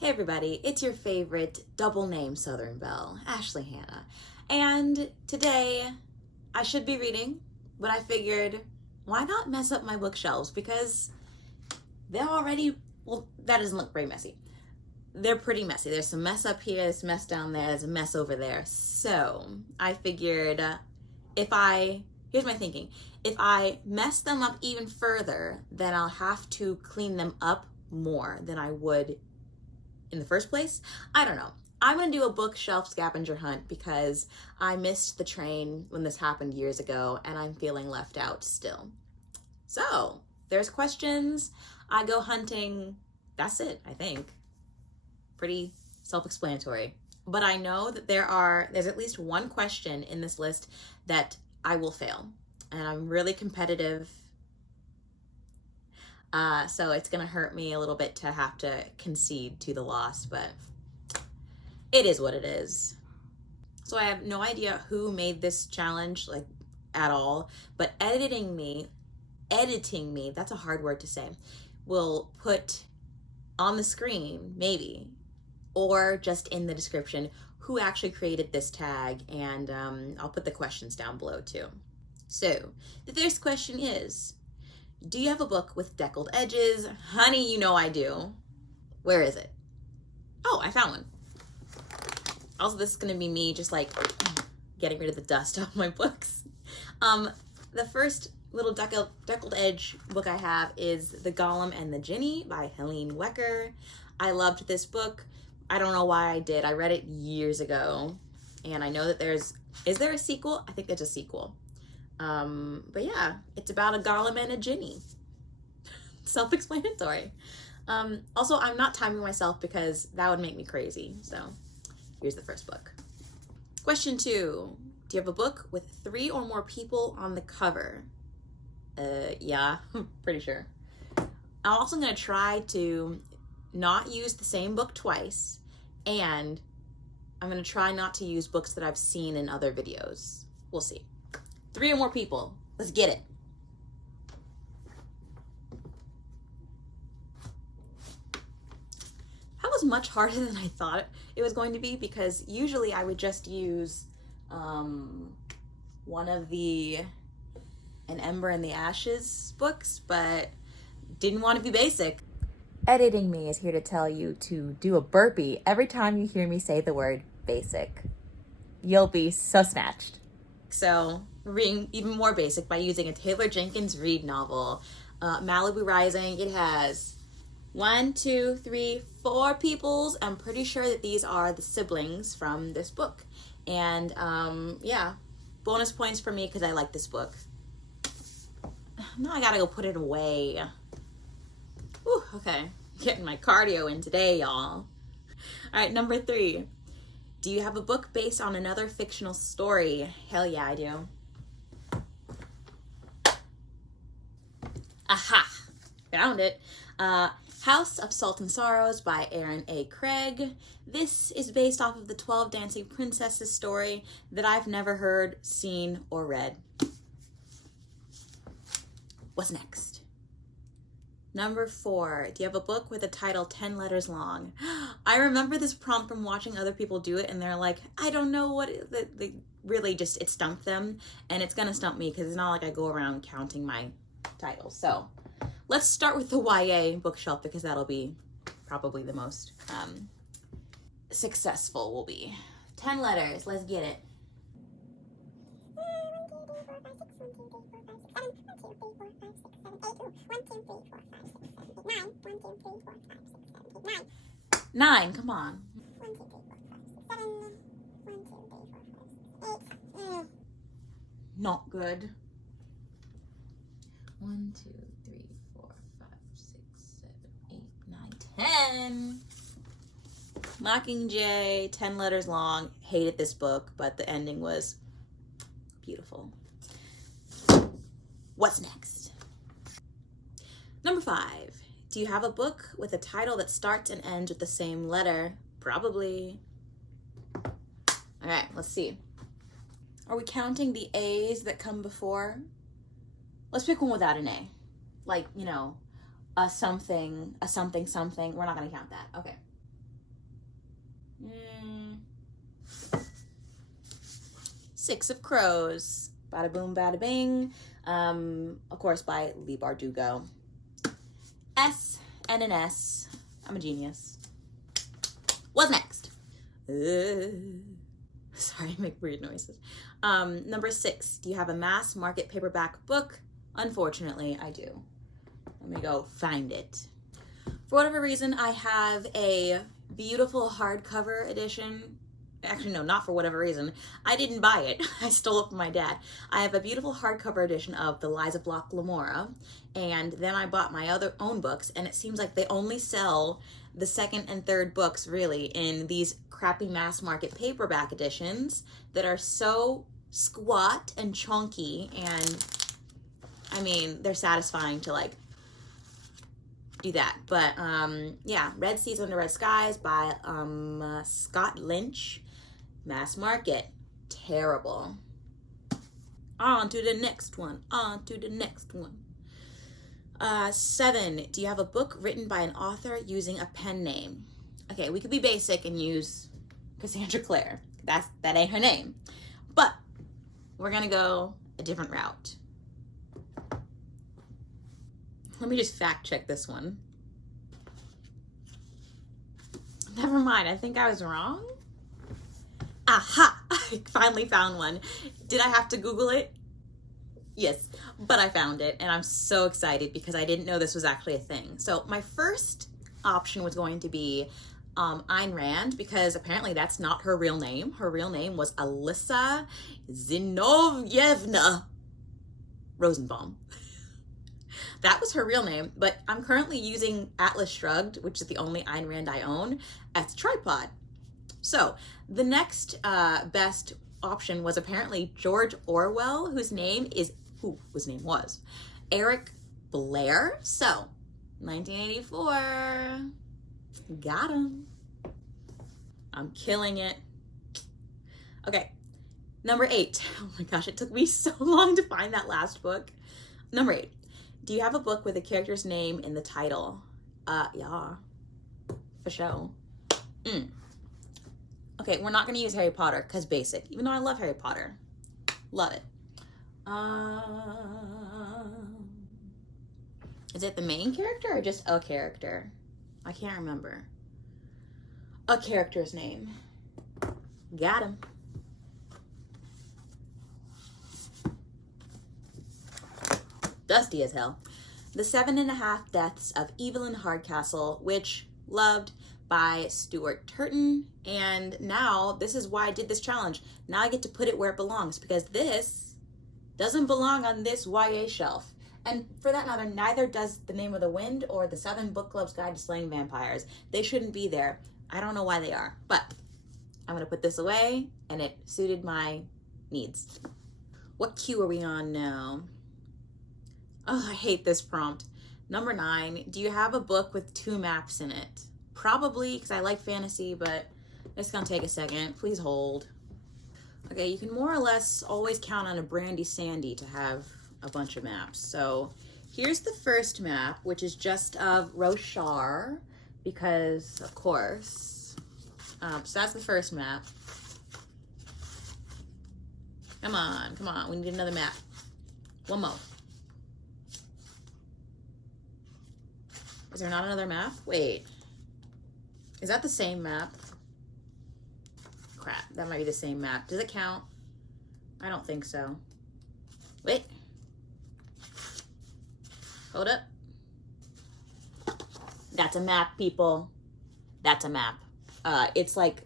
Hey everybody, it's your favorite double name Southern Belle, Ashley Hannah. And today I should be reading, but I figured why not mess up my bookshelves because they're already, well, that doesn't look very messy. They're pretty messy. There's some mess up here, there's mess down there, there's a mess over there. So I figured here's my thinking. If I mess them up even further, then I'll have to clean them up more than I would in the first place. I don't know. I'm gonna do a bookshelf scavenger hunt because I missed the train when this happened years ago and I'm feeling left out still. So there's questions, I go hunting, that's it, I think. Pretty self-explanatory. But I know that there's at least one question in this list that I will fail. And I'm really competitive. So it's gonna hurt me a little bit to have to concede to the loss, but it is what it is. So I have no idea who made this challenge, like, at all, but editing me, that's a hard word to say, will put on the screen, maybe, or just in the description, who actually created this tag, and I'll put the questions down below too. So, the first question is, do you have a book with deckled edges? Honey, you know I do. Where is it? Oh, I found one. Also, this is gonna be me just like getting rid of the dust off my books. The first little deckled edge book I have is The Golem and the Jinni by Helene Wecker. I loved this book. I don't know why I did. I read it years ago, and I know that is there a sequel? I think there's a sequel. But yeah, it's about a golem and a jinni. Self-explanatory. Also, I'm not timing myself because that would make me crazy. So here's the first book. Question 2. Do you have a book with 3 or more people on the cover? Yeah, pretty sure. I'm also going to try to not use the same book twice, and I'm going to try not to use books that I've seen in other videos. We'll see. 3 or more people. Let's get it. That was much harder than I thought it was going to be because usually I would just use one of the An Ember in the Ashes books, but didn't want to be basic. Editing me is here to tell you to do a burpee every time you hear me say the word basic. You'll be so snatched. So we're being even more basic by using a Taylor Jenkins Reid novel. Malibu Rising. It has 1, 2, 3, 4 peoples. I'm pretty sure that these are the siblings from this book. And yeah, bonus points for me because I like this book. Now I gotta go put it away. Whew, okay, getting my cardio in today, y'all. All right, number 3. Do you have a book based on another fictional story? Hell yeah, I do. Aha! Found it. House of Salt and Sorrows by Aaron A. Craig. This is based off of the 12 Dancing Princesses story that I've never heard, seen, or read. What's next? Number 4, do you have a book with a title 10 letters long? I remember this prompt from watching other people do it, and they're like, I don't know what it really just, it stumped them, and it's gonna stump me because it's not like I go around counting my titles. So let's start with the YA bookshelf because that'll be probably the most successful will be. 10 letters, let's get it. 9, come on. 1, 2, 3, 4, 5, 6, 7. 1, 2, 3, 4, 5, 6, 8. Not good. 1, 2, 3, 4, 5, 6, 7, 8, 9, 10. Mockingjay, 10 letters long. Hated this book, but the ending was beautiful. What's next? Number 5. Do you have a book with a title that starts and ends with the same letter? Probably. All right, let's see. Are we counting the A's that come before? Let's pick one without an A. Like, you know, a something, something. We're not gonna count that. Okay. Six of Crows. Bada boom, bada bing. Of course, by Leigh Bardugo. S and an S. I'm a genius. What's next? Sorry, I make weird noises. Number 6. Do you have a Mass Market Paperback book? Unfortunately, I do. Let me go find it. For whatever reason, I have a beautiful hardcover edition. Actually, no, not for whatever reason. I didn't buy it. I stole it from my dad. I have a beautiful hardcover edition of The Lies of Locke Lamora, and then I bought my own books, and it seems like they only sell the second and third books, really, in these crappy Mass Market Paperback editions that are so squat and chunky, and I mean, they're satisfying to like do that. But yeah, Red Seas Under Red Skies by Scott Lynch. Mass Market. Terrible. On to the next one. On to the next one. 7. Do you have a book written by an author using a pen name? Okay, we could be basic and use Cassandra Clare. That ain't her name. But we're gonna go a different route. Let me just fact check this one. Never mind, I think I was wrong. Aha! I finally found one. Did I have to Google it? Yes, but I found it, and I'm so excited because I didn't know this was actually a thing. So my first option was going to be Ayn Rand, because apparently that's not her real name. Her real name was Alyssa Zinovievna Rosenbaum. That was her real name, but I'm currently using Atlas Shrugged, which is the only Ayn Rand I own, as a tripod. So the next best option was apparently George Orwell, whose name was Eric Blair. So 1984, got him. I'm killing it. Okay, number 8. Oh my gosh, it took me so long to find that last book. Number 8. Do you have a book with a character's name in the title? Yeah, for sure. Okay, we're not gonna use Harry Potter, because basic, even though I love Harry Potter. Love it. Is it the main character or just a character? I can't remember. A character's name. Got him. Dusty as hell. The 7.5 Deaths of Evelyn Hardcastle, which loved by Stuart Turton. And now this is why I did this challenge. Now I get to put it where it belongs, because this doesn't belong on this YA shelf. And for that matter, neither does The Name of the Wind or the Southern Book Club's Guide to Slaying Vampires. They shouldn't be there. I don't know why they are, but I'm gonna put this away, and it suited my needs. What queue are we on now? Oh, I hate this prompt. Number 9, do you have a book with 2 maps in it? Probably, because I like fantasy, but it's gonna take a second. Please hold. Okay, you can more or less always count on a Brandy Sandy to have a bunch of maps. So here's the first map, which is just of Roshar, because of course. So that's the first map. Come on, come on, we need another map. One more. Is there not another map? Wait. Is that the same map? Crap, that might be the same map. Does it count? I don't think so. Wait. Hold up. That's a map, people. That's a map. It's like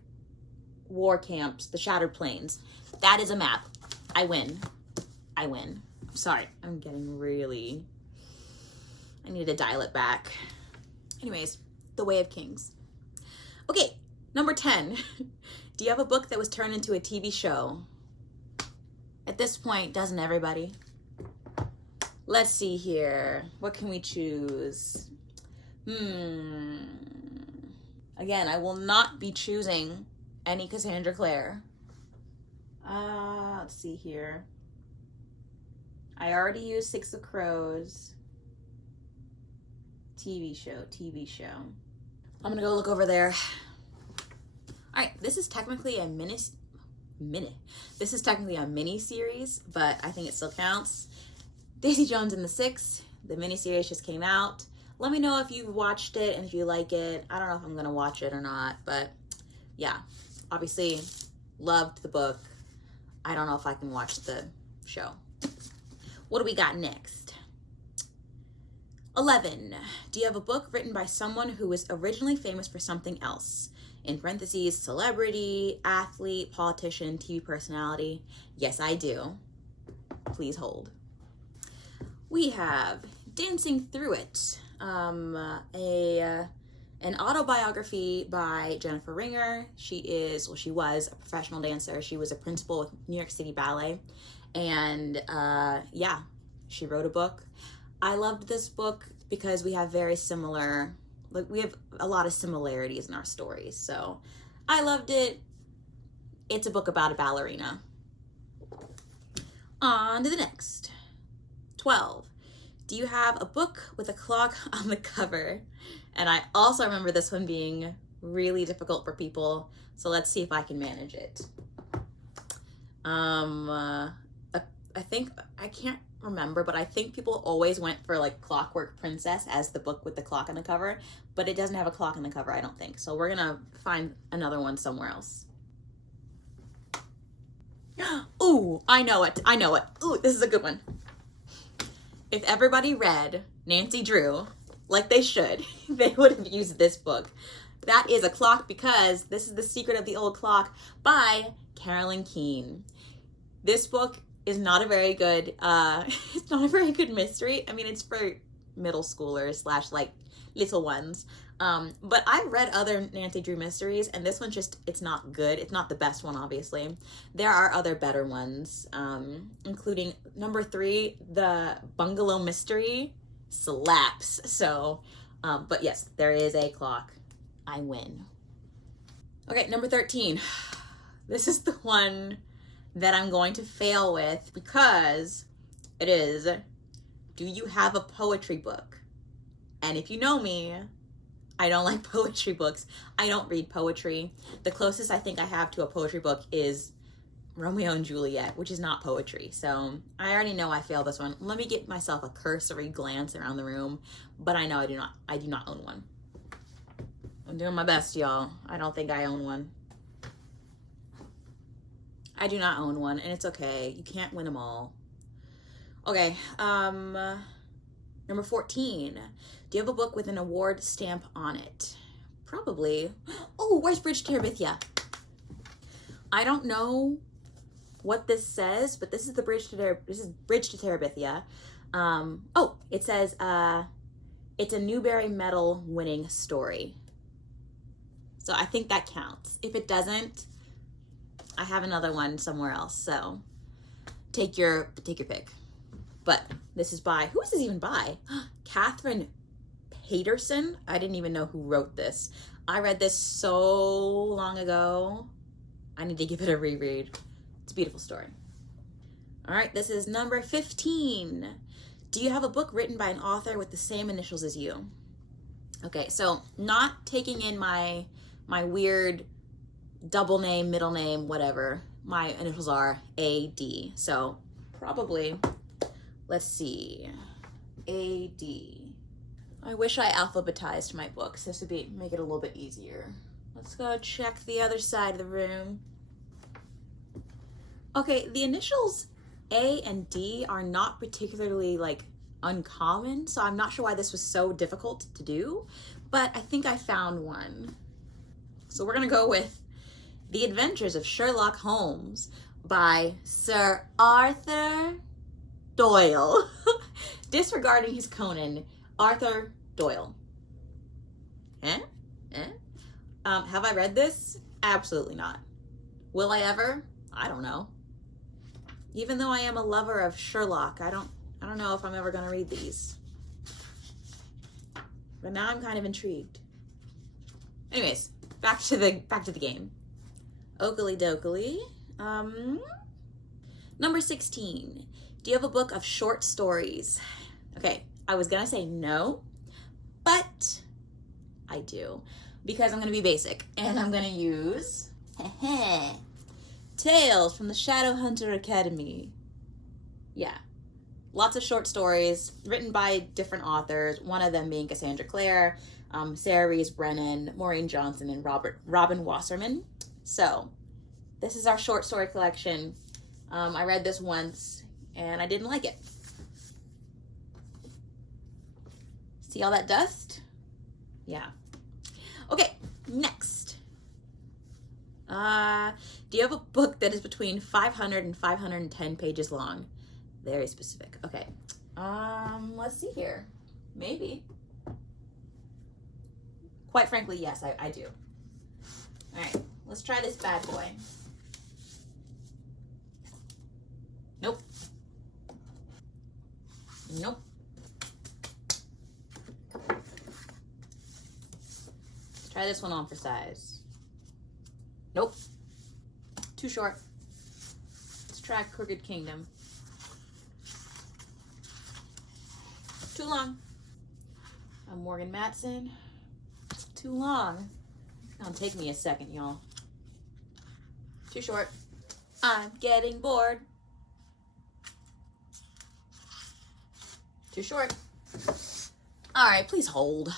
war camps, the Shattered Plains. That is a map. I win. I win. I'm sorry. I'm getting really... I need to dial it back. Anyways, The Way of Kings. Okay, number 10. Do you have a book that was turned into a TV show? At this point, doesn't everybody? Let's see here. What can we choose? Again, I will not be choosing any Cassandra Clare. Let's see here. I already used Six of Crows. TV show. I'm gonna go look over there. All right, this is technically a This is technically a mini series, but I think it still counts. Daisy Jones and the Six. The mini series just came out. Let me know if you've watched it and if you like it. I don't know if I'm gonna watch it or not, but yeah, obviously loved the book. I don't know if I can watch the show. What do we got next? 11. Do you have a book written by someone who was originally famous for something else? In parentheses, celebrity, athlete, politician, TV personality. Yes, I do. Please hold. We have Dancing Through It, an autobiography by Jennifer Ringer. She was a professional dancer. She was a principal with New York City Ballet. And yeah, she wrote a book. I loved this book because we have we have a lot of similarities in our stories. So I loved it. It's a book about a ballerina. On to the next. 12. Do you have a book with a clock on the cover? And I also remember this one being really difficult for people. So let's see if I can manage it. I can't remember, but I think people always went for like Clockwork Princess as the book with the clock on the cover, but it doesn't have a clock on the cover, I don't think. So we're gonna find another one somewhere else. Ooh, I know it. Ooh, this is a good one. If everybody read Nancy Drew like they should, they would have used this book. That is A Clock Because. This is The Secret of the Old Clock by Carolyn Keene. This book is not a very good, it's not a very good mystery. I mean, it's for middle schoolers / like little ones. But I've read other Nancy Drew mysteries, and this one it's not good. It's not the best one, obviously. There are other better ones, including number 3, The Bungalow Mystery. Slaps. So, but yes, there is a clock. I win. Okay, number 13. This is the one that I'm going to fail with because it is, do you have a poetry book? And if you know me, I don't like poetry books. I don't read poetry. The closest I think I have to a poetry book is Romeo and Juliet, which is not poetry. So I already know I failed this one. Let me get myself a cursory glance around the room, but I know I do not own one. I'm doing my best, y'all. I don't think I own one. I do not own one, and it's okay. You can't win them all. Okay, number 14. Do you have a book with an award stamp on it? Probably. Oh, where's Bridge to Terabithia? I don't know what this says, but this is Bridge to Terabithia. Oh, it says it's a Newbery Medal winning story. So I think that counts. If it doesn't, I have another one somewhere else. So take your pick. But this is by, who is this even by? Catherine Paterson. I didn't even know who wrote this. I read this so long ago. I need to give it a reread. It's a beautiful story. All right, this is number 15. Do you have a book written by an author with the same initials as you? Okay, so not taking in my weird double name, middle name, whatever. My initials are A.D. So probably, let's see, A.D. I wish I alphabetized my books. This would make it a little bit easier. Let's go check the other side of the room. Okay, the initials A and D are not particularly like uncommon, so I'm not sure why this was so difficult to do, but I think I found one. So we're gonna go with The Adventures of Sherlock Holmes by Sir Arthur Doyle. Disregarding his Conan, Arthur Doyle. Have I read this? Absolutely not. Will I ever? I don't know. Even though I am a lover of Sherlock, I don't know if I'm ever gonna read these. But now I'm kind of intrigued. Anyways, back to the game. Oakley dokley. Number 16. Do you have a book of short stories? Okay, I was gonna say no, but I do. because I'm going to be basic. And I'm going to use Tales from the Shadowhunter Academy. Yeah. Lots of short stories written by different authors, one of them being Cassandra Clare, Sarah Rees Brennan, Maureen Johnson, and Robin Wasserman. So this is our short story collection. I read this once and I didn't like it. See all that dust? Yeah. Okay, next. Do you have a book that is between 500 and 510 pages long? Very specific. Okay. Let's see here. Maybe. Quite frankly, yes, I do. All right, let's try this bad boy. Nope. Nope. Let's try this one on for size. Nope. Too short. Let's try Crooked Kingdom. Too long. Morgan Matson. Too long. It'll take me a second, y'all. Too short. I'm getting bored. Too short. All right, please hold.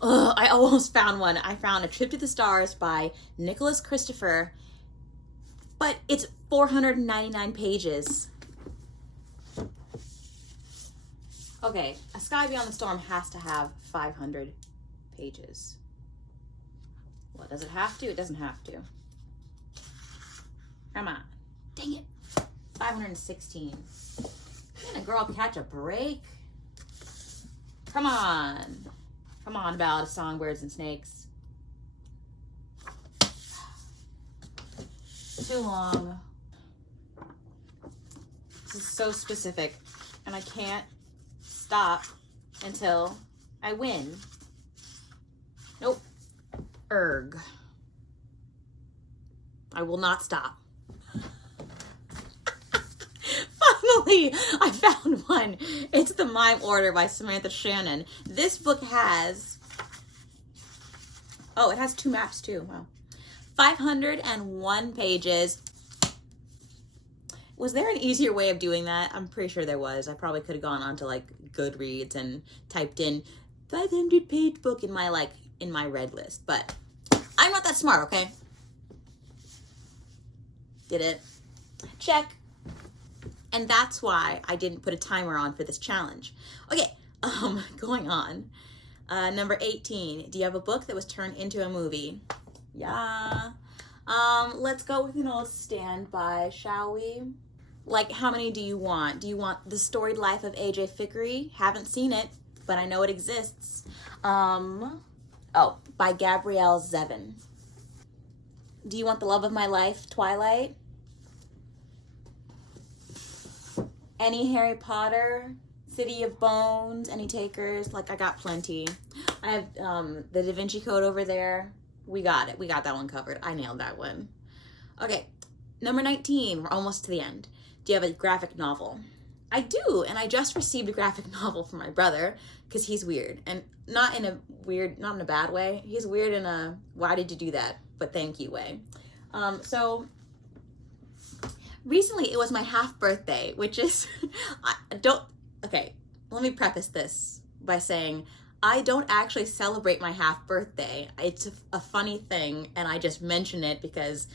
Ugh, I almost found one. I found A Trip to the Stars by Nicholas Christopher, but it's 499 pages. Okay, A Sky Beyond the Storm has to have 500 pages. Well, does it have to? It doesn't have to. Come on. Dang it. 516. Can a girl catch a break? Come on. Come on, Ballad of Songbirds and Snakes. Too long. This is so specific, and I can't stop until I win. Nope. Erg. I will not stop. Finally, I found one. It's The Mime Order by Samantha Shannon. This book has, it has 2 maps too. Wow. 501 pages. Was there an easier way of doing that? I'm pretty sure there was. I probably could have gone on to like Goodreads and typed in 500-page book in my read list, but I'm not that smart, okay? Did it? Check. And that's why I didn't put a timer on for this challenge. Okay, going on. Number 18. Do you have a book that was turned into a movie? Yeah. Let's go with an old standby, shall we? Like, how many do you want? Do you want The Storied Life of A.J. Fickery? Haven't seen it, but I know it exists. By Gabrielle Zevin. Do you want The Love of My Life, Twilight? Any Harry Potter? City of Bones? Any takers? Like, I got plenty. I have the Da Vinci Code over there. We got it. We got that one covered. I nailed that one. Okay, number 19. We're almost to the end. Do you have a graphic novel? I do, and I just received a graphic novel from my brother because he's weird. And not in a bad way. He's weird in a, why did you do that? But thank you way. Recently, it was my half birthday, which is, okay, let me preface this by saying, I don't actually celebrate my half birthday. It's a funny thing, and I just mention it because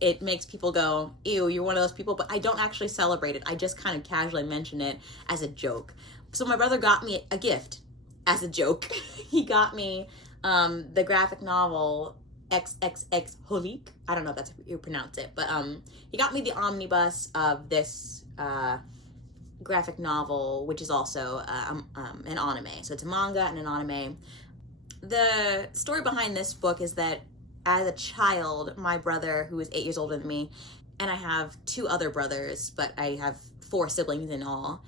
it makes people go, ew, you're one of those people, but I don't actually celebrate it. I just kind of casually mention it as a joke. So my brother got me a gift as a joke. He got me the graphic novel XXX Holik. I don't know if that's how you pronounce it, but he got me the omnibus of this graphic novel, which is also an anime. So it's a manga and an anime. The story behind this book is that as a child, my brother, who is 8 years older than me, and I have 2 other brothers, but I have 4 siblings in all,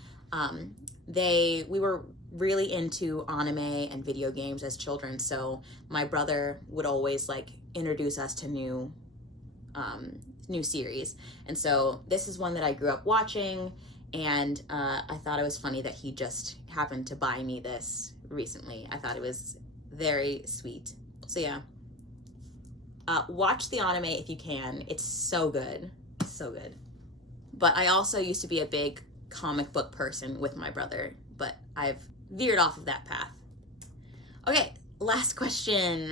we were really into anime and video games as children, so my brother would always like introduce us to new series. And so this is one that I grew up watching, and I thought it was funny that he just happened to buy me this recently. I thought it was very sweet. So yeah, watch the anime if you can. It's so good, so good. But I also used to be a big comic book person with my brother, but I've veered off of that path. Okay, last question.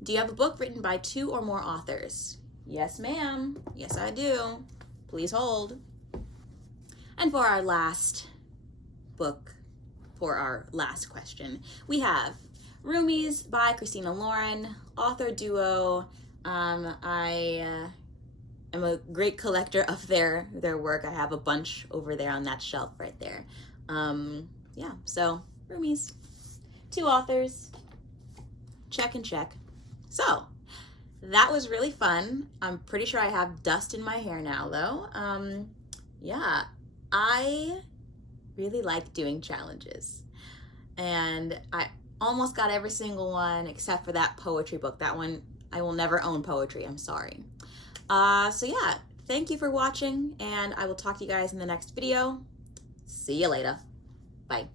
Do you have a book written by 2 or more authors? Yes, ma'am. Yes, I do. Please hold. And for our last book, for our last question, we have Roomies by Christina Lauren, author duo. I am a great collector of their work. I have a bunch over there on that shelf right there. Yeah, so Roomies, 2 authors, check and check. So that was really fun. I'm pretty sure I have dust in my hair now though. Yeah, I really like doing challenges, and I almost got every single one except for that poetry book. That one, I will never own poetry, I'm sorry. So yeah, thank you for watching, and I will talk to you guys in the next video. See you later. Bye.